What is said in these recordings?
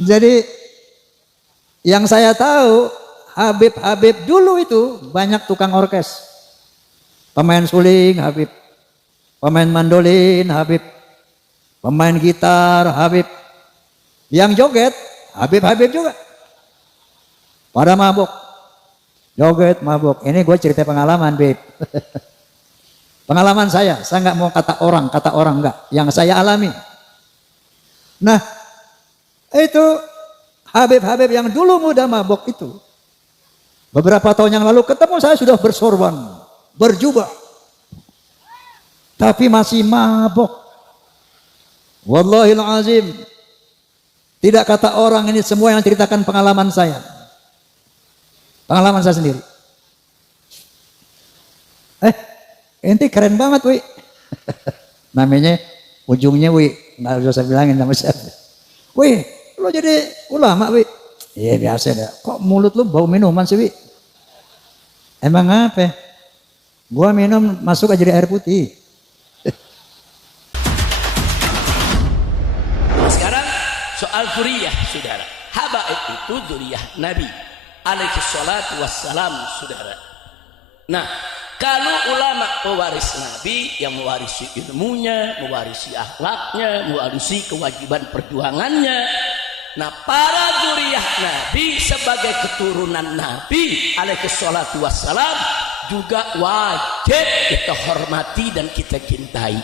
Jadi yang saya tahu Habib-Habib dulu itu banyak tukang orkes. Pemain suling Habib, pemain mandolin Habib, pemain gitar Habib. Yang joget Habib-Habib juga. Pada mabuk. Joget mabuk. Ini gue cerita pengalaman, Beb. Pengalaman saya nggak mau kata orang enggak. Yang saya alami. Nah, itu Habib-Habib yang dulu muda mabuk itu. Beberapa tahun yang lalu ketemu saya sudah bersorban, berjubah. Tapi masih mabuk. Wallahil azim. Tidak kata orang, ini semua yang ceritakan pengalaman saya. Pengalaman saya sendiri. Ente keren banget, Wi. Namanya ujungnya Wi. Nggak usah saya bilangin nama siapa. Wi, lo jadi ulama, Wi. Iya biasa dah. Kok mulut lu bau minuman sih, Wi? Emang apa? Gua minum masuk aja jadi air putih. Sekarang soal zuriyah, saudara. Habaib itu zuriyah Nabi alaihi salatu wassalam, saudara. Nah, kalau ulama pewaris Nabi yang mewarisi ilmunya, mewarisi akhlaknya, mewarisi kewajiban perjuangannya. Nah, para zuriyah Nabi sebagai keturunan Nabi alaihi salatu wassalam juga wajib kita hormati dan kita cintai.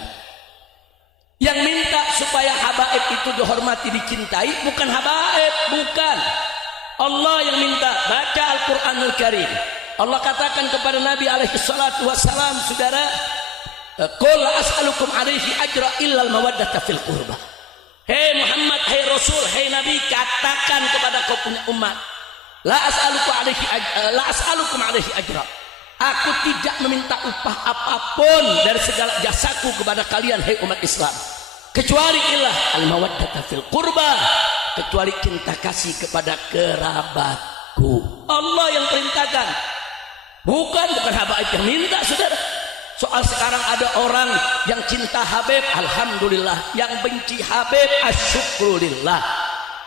Yang minta supaya habaib itu dihormati, dicintai bukan habaib, bukan. Allah yang minta. Baca Al-Quranul Karim. Allah katakan kepada Nabi alaihi salatu wassalam, saudara, qul la as'alukum alaihi ajra illa al-mawaddata fil qurba. Hei Muhammad, hei Rasul, hei Nabi, katakan kepada kau punya umat, la as'alukum alaihi ajra. Aku tidak meminta upah apapun dari segala jasaku kepada kalian, hei umat Islam, kecuali ilah al-mawaddata fil qurba, kecuali cinta kasih kepada kerabatku. Allah yang perintahkan, bukan habaib yang minta, saudara. Soal sekarang ada orang yang cinta Habib, alhamdulillah. Yang benci Habib, asyukrulillah.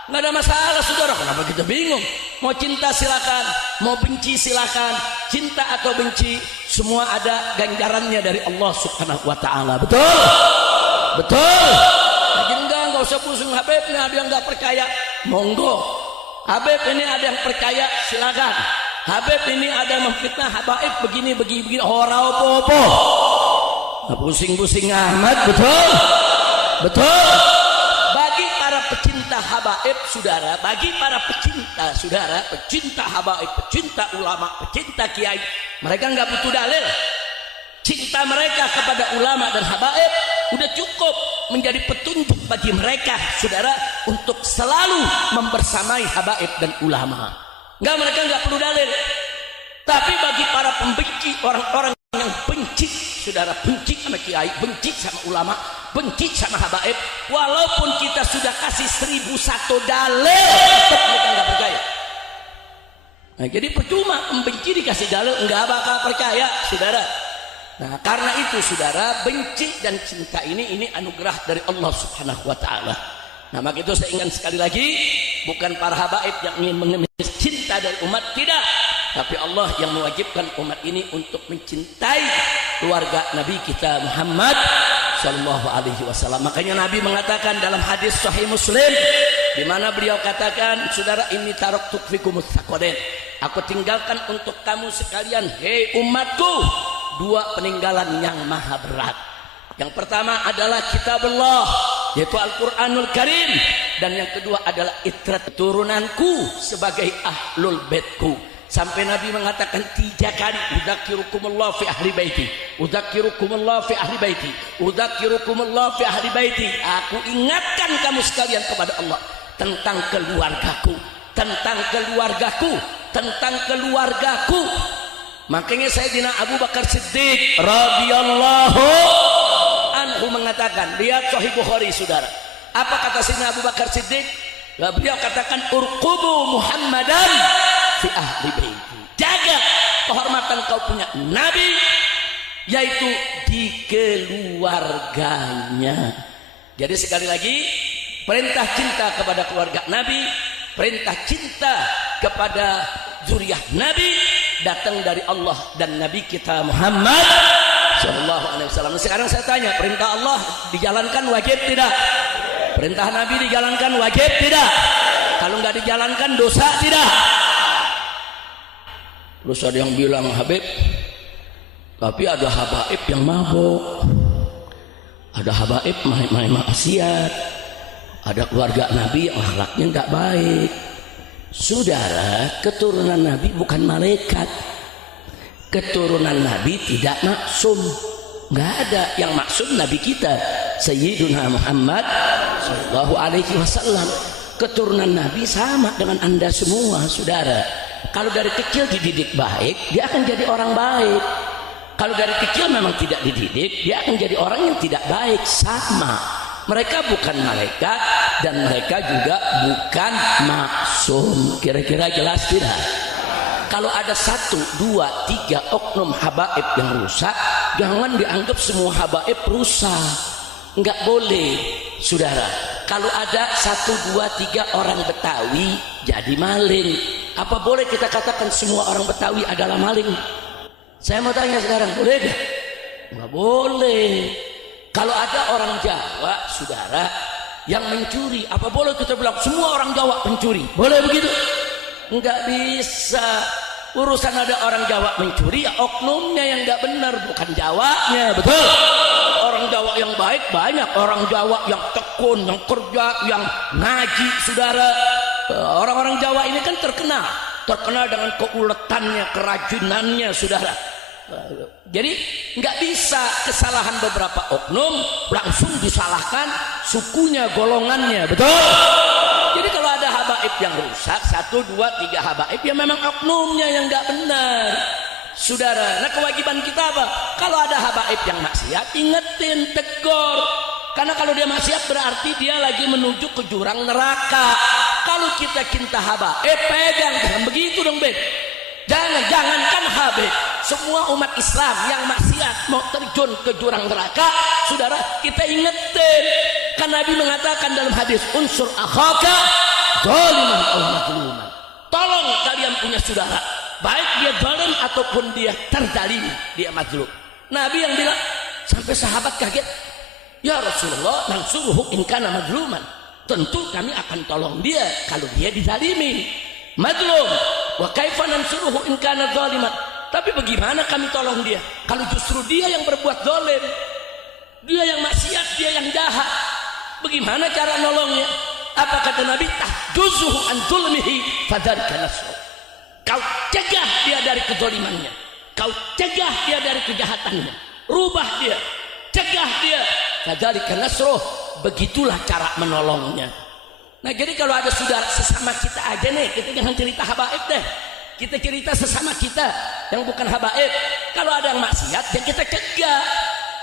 Nggak ada masalah, saudara. Kenapa kita bingung? Mau cinta silakan, mau benci silakan. Cinta atau benci, semua ada ganjarannya dari Allah Subhanahu wa Ta'ala. Betul? Betul? Lagi enggak usah pusing. Habib ini ada yang nggak percaya, monggo. Habib ini ada yang percaya, silakan. Habib ini ada yang memfitnah habaib begini, ora opo-opo. Pusing-pusing amat, betul? Betul? Bagi para pecinta habaib, saudara, bagi para pecinta, saudara, pecinta habaib, pecinta ulama, pecinta kiai, mereka nggak butuh dalil. Cinta mereka kepada ulama dan habaib udah cukup menjadi petunjuk bagi mereka, saudara, untuk selalu membersamai habaib dan ulama. Mereka nggak perlu dalil. Tapi bagi para pembenci, orang-orang yang benci, saudara, benci sama kiai, benci sama ulama, benci sama habaib, walaupun kita sudah kasih 1001 dalil, tetap mereka nggak percaya. Nah, jadi percuma membenci dikasih dalil, nggak bakal percaya, saudara. Nah, karena itu, saudara, benci dan cinta ini anugerah dari Allah Subhanahu wa Ta'ala. Nah, maka itu saya ingat sekali lagi, bukan para habaib yang ingin mengemis cinta dari umat, tidak, tapi Allah yang mewajibkan umat ini untuk mencintai keluarga Nabi kita Muhammad sallallahu alaihi wasallam. Makanya Nabi mengatakan dalam hadis Sahih Muslim, di mana beliau katakan, saudara, ini taraktu fikumus tsaqalain, aku tinggalkan untuk kamu sekalian, hei umatku, dua peninggalan yang maha berat. Yang pertama adalah kitabullah, yaitu Al-Quranul Karim, dan yang kedua adalah itrat turunanku sebagai ahlul baitku. Sampai Nabi mengatakan 3 kali, udzakirukumullah fi ahli baiti, udzakirukumullah fi ahli baiti, udzakirukumullah fi ahli baiti. Aku ingatkan kamu sekalian kepada Allah tentang keluargaku, tentang keluargaku, tentang keluargaku. Makanya Sayyidina Abu Bakar Siddiq radhiyallahu anhu mengatakan, lihat Sahih Bukhari, saudara, apa kata Sayyidina Abu Bakar Siddiq? Beliau katakan, urqubu Muhammadan fi ahli baiti, jaga kehormatan kau punya Nabi, yaitu di keluarganya. Jadi sekali lagi, perintah cinta kepada keluarga Nabi, perintah cinta kepada zuriyah Nabi datang dari Allah dan Nabi kita Muhammad Sallallahu Alaihi Wasallam. Sekarang saya tanya, perintah Allah dijalankan wajib tidak? Perintah Nabi dijalankan wajib tidak? Kalau nggak dijalankan dosa tidak? Terus ada yang bilang, Habib, tapi ada habaib yang mabuk, ada habaib main maksiat, ada keluarga Nabi yang akhlaknya nggak baik. Saudara, keturunan Nabi bukan malaikat, keturunan Nabi tidak maksum, nggak ada yang maksum Nabi kita Sayyiduna Muhammad Sallallahu Alaihi Wasallam. Keturunan Nabi sama dengan anda semua, saudara. Kalau dari kecil dididik baik, dia akan jadi orang baik. Kalau dari kecil memang tidak dididik, dia akan jadi orang yang tidak baik. Sama, mereka bukan malaikat dan mereka juga bukan maksum. Kira-kira jelas tidak? Kalau ada 1, 2, 3 oknum habaib yang rusak, jangan dianggap semua habaib rusak. Enggak boleh, saudara. Kalau ada 1, 2, 3 orang Betawi jadi maling, apa boleh kita katakan semua orang Betawi adalah maling? Saya mau tanya sekarang, boleh gak? Enggak boleh. Kalau ada orang Jawa, saudara, yang mencuri, apa boleh kita bilang semua orang Jawa pencuri? Boleh begitu? Enggak bisa. Urusan ada orang Jawa mencuri, ya oknumnya yang enggak benar, bukan Jawanya. Betul? Orang Jawa yang baik banyak, orang Jawa yang tekun, yang kerja, yang ngaji, saudara. Orang-orang Jawa ini kan terkenal dengan keuletannya, kerajinannya, saudara. Jadi nggak bisa kesalahan beberapa oknum langsung disalahkan sukunya, golongannya. Betul? Jadi kalau ada habaib yang rusak, 1, 2, 3 habaib, ya memang oknumnya yang nggak benar, saudara. Nah, kewajiban kita apa? Kalau ada habaib yang maksiat, ingetin, tegur. Karena kalau dia maksiat berarti dia lagi menuju ke jurang neraka. Kalau kita cinta habaib, pegang, jangan begitu dong, Ben. Jangankan habib, semua umat Islam yang maksiat mau terjun ke jurang neraka, saudara, kita ingetin. Kan Nabi mengatakan dalam hadis, unsur akhaka zaliman aw mazluman. Tolong kalian punya saudara, baik dia zalim ataupun dia terzalimi, dia mazlum. Nabi yang bilang, sampai sahabat kaget, ya Rasulullah, nansuruhu in kana mazluman. Tentu kami akan tolong dia kalau dia dizalimi, mazlum. Wa kaifa nansuruhu in kana zaliman. Tapi bagaimana kami tolong dia kalau justru dia yang berbuat zalim, dia yang maksiat, dia yang jahat? Bagaimana cara nolongnya? Apa kata Nabi? Tahjuzuhu an zulmihi fadzalika nasruh. Kau cegah dia dari kezalimannya, kau cegah dia dari kejahatannya, rubah dia, cegah dia, fadzalika nasruh. Begitulah cara menolongnya. Nah, jadi kalau ada saudara sesama kita aja nih, kita jangan cerita habaib deh, kita cerita sesama kita yang bukan habaib. Kalau ada yang maksiat, ya kita cegah.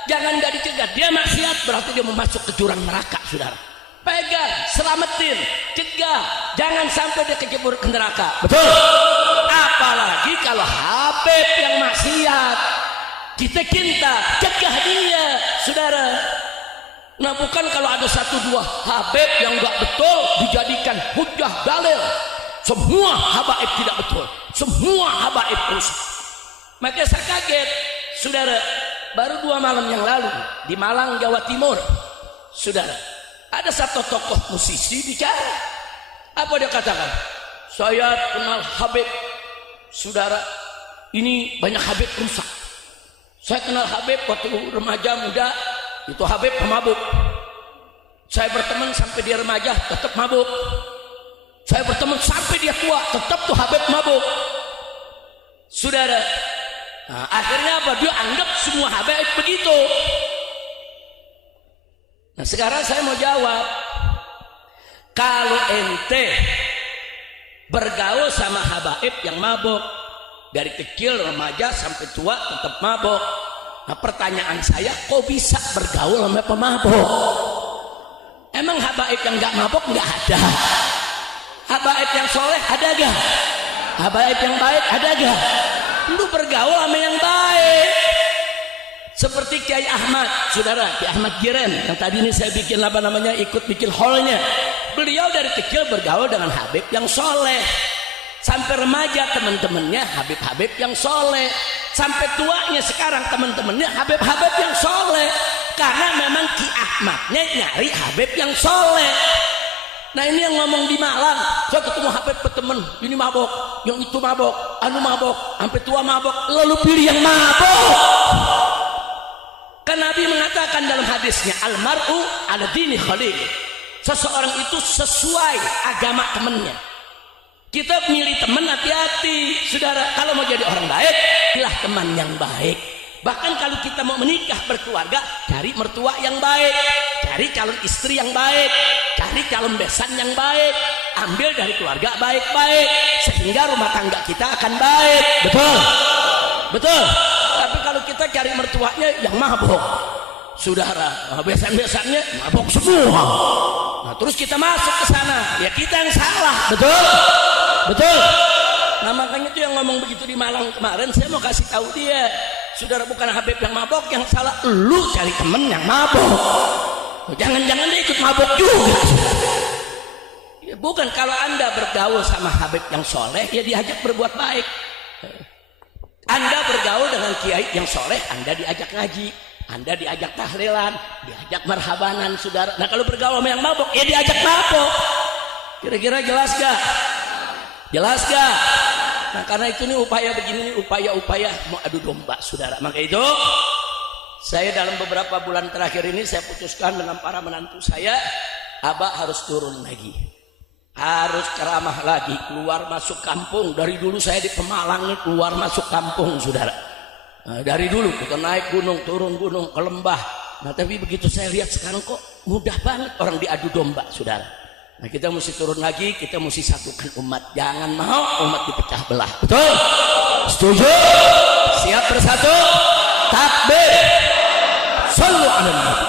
Jangan nggak dicegah, dia maksiat berarti dia mau masuk ke jurang neraka, saudara. Pegang, selamatin, cegah, jangan sampai dia kejebur ke neraka. Betul? Apalagi kalau habib yang maksiat, kita cinta, cegah dia, saudara. Nah, bukan kalau ada 1, 2 habib yang enggak betul dijadikan hujah dalil. Semua habaib tidak betul, semua habaib rusak. Maka saya kaget, saudara, baru 2 malam yang lalu di Malang, Jawa Timur, saudara, ada satu tokoh musisi bicara. Apa dia katakan? Saya kenal habib, saudara, ini banyak habib rusak. Saya kenal habib waktu remaja muda, itu habib pemabuk. Saya berteman sampai dia remaja tetap mabuk. Saya berteman sampai dia tua tetap tuh habib mabuk, saudara. Nah, akhirnya apa? Dia anggap semua habib begitu. Nah, sekarang saya mau jawab, kalau ente bergaul sama habaib yang mabuk, dari kecil remaja sampai tua tetap mabuk. Nah, pertanyaan saya, kok bisa bergaul sama pemabuk? Emang habaib yang nggak mabuk nggak ada? Habaib yang soleh ada gak? Habaib yang baik ada gak? Lu bergaul sama yang baik, Seperti Kiai Ahmad, saudara, Kiai Ahmad Giren yang tadi ini saya bikin apa namanya, ikut bikin hallnya. Beliau dari kecil bergaul dengan Habib yang soleh. Sampai remaja teman-temannya Habib-Habib yang soleh. Sampai tuanya sekarang teman-temannya Habib-Habib yang soleh. Karena memang Ki Ahmadnya nyari Habib yang soleh. Nah ini yang ngomong di Malang, saya ketemu Habib temen, ini mabok, yang itu mabok, anu mabok, sampai tua mabok, lalu pilih yang mabok. Kan Nabi mengatakan dalam hadisnya, almar'u ala dini khalil. Seseorang itu sesuai agama temannya. Kita milih teman hati-hati, saudara. Kalau mau jadi orang baik, pilih teman yang baik. Bahkan kalau kita mau menikah berkeluarga, cari mertua yang baik, cari calon istri yang baik, cari calon besan yang baik, ambil dari keluarga baik-baik, sehingga rumah tangga kita akan baik. Betul? Betul? Tapi kalau kita cari mertuanya yang mabok, saudara, besan-besannya mabok semua. Nah, terus kita masuk ke sana, ya kita yang salah. Betul? Betul? Nah makanya itu yang ngomong begitu di Malang kemarin, saya mau kasih tahu dia, saudara, bukan Habib yang mabok yang salah, lu cari temen yang mabok. Jangan-jangan dia ikut mabok juga. Ya, bukan, kalau anda bergaul sama Habib yang soleh, ya diajak berbuat baik. Anda bergaul dengan kiai yang soleh, Anda diajak ngaji, Anda diajak tahlilan, diajak marhabanan, saudara. Nah kalau bergaul sama yang mabok, ya diajak mabok. Kira-kira jelas gak? Jelas gak? Nah karena itu nih upaya begini nih, upaya-upaya mau adu domba, saudara. Maka itu saya dalam beberapa bulan terakhir ini saya putuskan dengan para menantu saya, Abah harus turun lagi, harus ceramah lagi, keluar masuk kampung. Dari dulu saya di Pemalang nih keluar masuk kampung, saudara. Nah, dari dulu kita naik gunung, turun gunung, ke lembah. Nah tapi begitu saya lihat sekarang kok mudah banget orang diadu domba, saudara. Nah kita mesti turun lagi, kita mesti satukan umat. Jangan mau umat dipecah belah. Betul? Setuju? Siap bersatu? Takbir. Sallu ala Nabi.